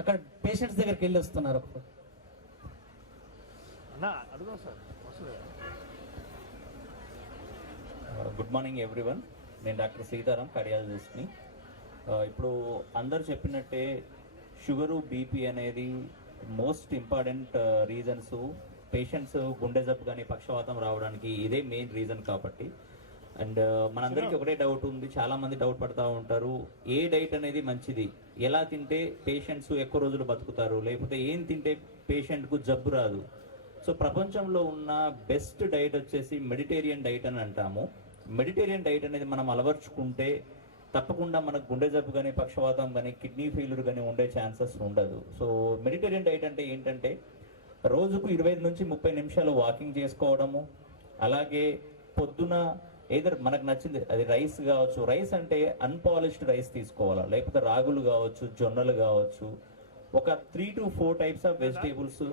అక్కడ పేషెంట్స్ దగ్గరికి వెళ్ళి వస్తున్నారు. Good morning everyone. నేను డాక్టర్ సీతారాం, కార్డియాలజిస్ట్ని. ఇప్పుడు అందరు చెప్పినట్టే షుగరు, బీపీ అనేది మోస్ట్ ఇంపార్టెంట్ రీజన్స్. పేషెంట్స్ గుండె జబ్బు కానీ పక్షవాతం రావడానికి ఇదే మెయిన్ రీజన్ కాబట్టి. అండ్ మనందరికీ ఒకటే డౌట్ ఉంది, చాలా మంది డౌట్ పడతా ఉంటారు, ఏ డైట్ అనేది మంచిది, ఎలా తింటే పేషెంట్స్ ఎక్కువ రోజులు బతుకుతారు, లేకపోతే ఏం తింటే పేషెంట్కు జబ్బు రాదు. సో ప్రపంచంలో ఉన్న బెస్ట్ డైట్ వచ్చేసి మెడిటేరియన్ డైట్ అని అంటాము. మెడిటేరియన్ డైట్ అనేది మనం అలవర్చుకుంటే తప్పకుండా మనకు గుండె జబ్బు కానీ పక్షవాతం కానీ కిడ్నీ ఫెయిల్యూర్ కానీ ఉండే ఛాన్సెస్ ఉండదు. సో మెడిటేరియన్ డైట్ అంటే ఏంటంటే రోజుకు 25 నుంచి 30 నిమిషాలు వాకింగ్ చేసుకోవడము, అలాగే పొద్దున ఏదర్ మనకు నచ్చింది అది రైస్ కావచ్చు, రైస్ అంటే అన్పాలిష్డ్ రైస్ తీసుకోవాలా, లేకపోతే రాగులు కావచ్చు, జొన్నలు కావచ్చు, ఒక 3 to 4 టైప్స్ ఆఫ్ వెజిటేబుల్స్,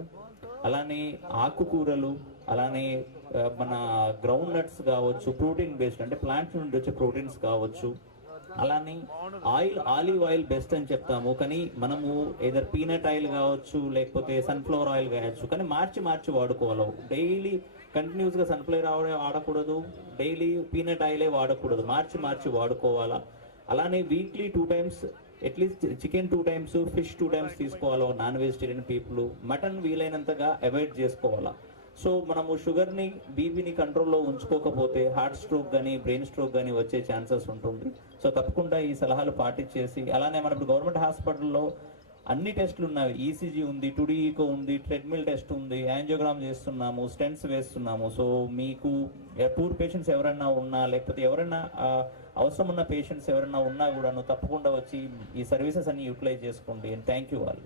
అలానే ఆకుకూరలు, అలానే మన గ్రౌండ్ నట్స్ కావచ్చు, ప్రోటీన్ బేస్డ్ అంటే ప్లాంట్స్ నుండి వచ్చే ప్రోటీన్స్ కావచ్చు, అలానే ఆలివ్ ఆయిల్ బెస్ట్ అని చెప్తాము, కానీ మనము ఏదర్ పీనట్ ఆయిల్ కావచ్చు, లేకపోతే సన్ఫ్లవర్ ఆయిల్ కావచ్చు, కానీ మార్చి వాడుకోవాలి. డైలీ కంటిన్యూస్గా సన్ఫ్లవర్ ఆయిల్ వాడకూడదు, డైలీ పీనట్ ఆయిలే వాడకూడదు, మార్చి వాడుకోవాలా. అలానే weekly 2 times at least chicken 2 times, fish 2 times తీసుకోవాలి non vegetarian people. Mutton వీలైనంతగా avoid చేసుకోవాలా. సో మనము షుగర్ని, బీపీని కంట్రోల్లో ఉంచుకోకపోతే హార్ట్ స్ట్రోక్ కానీ బ్రెయిన్ స్ట్రోక్ కానీ వచ్చే ఛాన్సెస్ ఉంటుంది. సో తప్పకుండా ఈ సలహాలు పాటించేసి, అలానే మన ఇప్పుడు గవర్నమెంట్ హాస్పిటల్లో అన్ని టెస్టులు ఉన్నాయి. ఈసీజీ ఉంది, టుడి ఈకో ఉంది, ట్రెడ్మిల్ టెస్ట్ ఉంది, యాంజియోగ్రామ్ చేస్తున్నాము, స్టెంట్స్ వేస్తున్నాము. సో మీకు పూర్ పేషెంట్స్ ఎవరైనా ఉన్నా, లేకపోతే ఎవరైనా అవసరం ఉన్న పేషెంట్స్ ఎవరైనా ఉన్నా కూడాను తప్పకుండా వచ్చి ఈ సర్వీసెస్ అన్ని యూటిలైజ్ చేసుకోండి. And thank you all.